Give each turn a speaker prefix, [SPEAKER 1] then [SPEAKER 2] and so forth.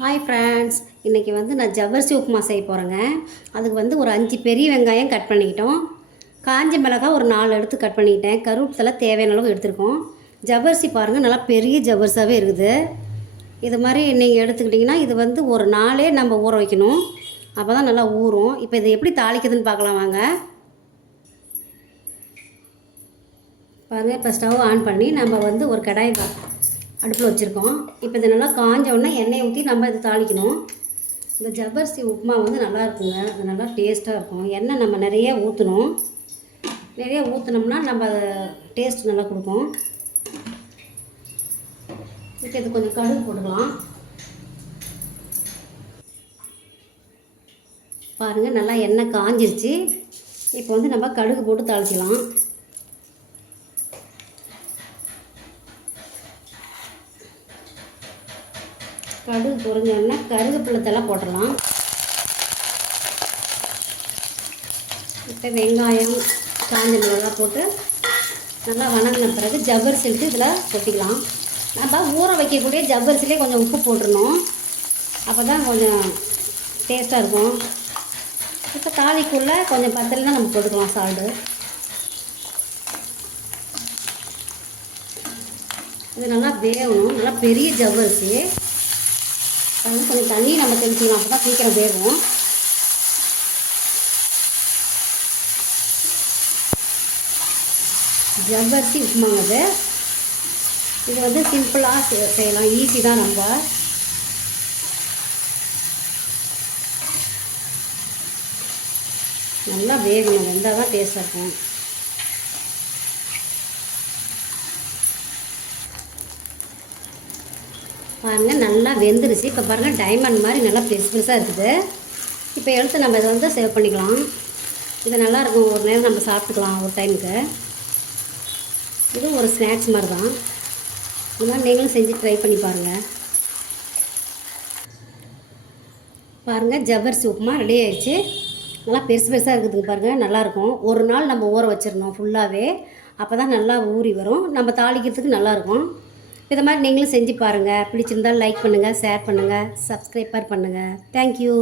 [SPEAKER 1] Hi friends இன்றைக்கி வந்து நான் ஜவ்வரிசி உப்புமா செய்ய போகிறேங்க அதுக்கு வந்து ஒரு அஞ்சு பெரிய வெங்காயம் கட் பண்ணிக்கிட்டோம். காஞ்ச மிளகாய் ஒரு நாலு எடுத்து கட் பண்ணிக்கிட்டேன். கருவேப்பிலை தேவையான அளவு எடுத்துருக்கோம். ஜவ்வரிசி பாருங்கள் நல்லா பெரிய ஜவ்வரிசாகவே இருக்குது. இது மாதிரி நீங்கள் எடுத்துக்கிட்டிங்கன்னா இது வந்து ஒரு நாளே நம்ம ஊற வைக்கணும். அப்போ தான் நல்லா ஊறும். இப்போ இதை எப்படி தாளிக்குதுன்னு பார்க்கலாம் வாங்க. பாருங்கள் இப்போ ஸ்டவ் ஆன் பண்ணி நம்ம வந்து ஒரு கடாய் பார்க்கணும் அடுப்பில் வச்சுருக்கோம். இப்போ இதை நல்லா காஞ்ச உடனே எண்ணெயை ஊற்றி நம்ம இதை தாளிக்கணும். இந்த ஜவ்வரிசி உப்புமா வந்து நல்லா இருக்குங்க. அது நல்லா டேஸ்ட்டாக இருக்கும். எண்ணெய் நம்ம நிறைய ஊற்றணும். நிறைய ஊற்றினோம்னா நம்ம டேஸ்ட் நல்லா கொடுக்கும். இப்போ இது கொஞ்சம் கடுகு போட்டுக்கலாம். பாருங்கள் நல்லா எண்ணெய் காஞ்சிருச்சு. இப்போ வந்து நம்ம கடுகு போட்டு தாளிக்கலாம். கடுகு பொறிஞ்சோடனே கருகப்பிள்ளத்தெல்லாம் போட்டுடலாம். இப்போ வெங்காயம் காஞ்ச மிளகாய் போட்டு நல்லா வணங்கின பிறகு ஜவ்வரிசி இதில் கொட்டிக்கலாம். நம்ம ஊற வைக்கக்கூடிய ஜவ்வரிசிலே கொஞ்சம் உப்பு போட்டுடணும். அப்போ தான் கொஞ்சம் டேஸ்ட்டாக இருக்கும். இப்போ தாளிக்குள்ளே கொஞ்சம் பத்தலைன்னா நம்ம போட்டுக்கலாம் சால்ட்டு இது நல்லா வேகணும். நல்லா பெரிய ஜவ்வரிசி. வந்து கொஞ்சம் தண்ணி நம்ம தெளிச்சிக்கலாம். அப்போ தான் சீக்கிரம் வேகும். ஜவ்வரிசி உப்புமாங்க அது. இது வந்து சிம்பிளாக செய்யலாம். ஈஸி தான் நம்ம. நல்லா வேகணும். வெந்தால் தான் டேஸ்ட்டாக இருக்கும். பாருங்கள் நல்லா வெந்துருச்சு. இப்போ பாருங்கள் டைமண்ட் மாதிரி நல்லா பெருசு பெருசாக இருக்குது. இப்போ எடுத்து நம்ம இதை வந்து சேவ் பண்ணிக்கலாம். இது நல்லாயிருக்கும் ஒரு நேரம் நம்ம சாப்பிட்டுக்கலாம் ஒரு டைமுக்கு இது ஒரு ஸ்நாக்ஸ் மாதிரி தான். இந்த மாதிரி நீங்களும் செஞ்சு ட்ரை பண்ணி பாருங்கள் பாருங்கள் ஜவ்வரிசி உப்புமா ரெடி ஆயிடுச்சு. நல்லா பெருசு பெருசாக இருக்குதுங்க பாருங்கள் நல்லாயிருக்கும் ஒரு நாள் நம்ம ஊற வச்சிடணும் ஃபுல்லாகவே அப்போ தான் நல்லா ஊறி வரும். நம்ம தாளிக்கிறதுக்கு நல்லாயிருக்கும் இதை மாதிரி நீங்களும் செஞ்சு பாருங்கள் பிடிச்சிருந்தால் லைக் பண்ணுங்கள் ஷேர் பண்ணுங்கள் சப்ஸ்கிரைபர் பண்ணுங்கள் தேங்க்யூ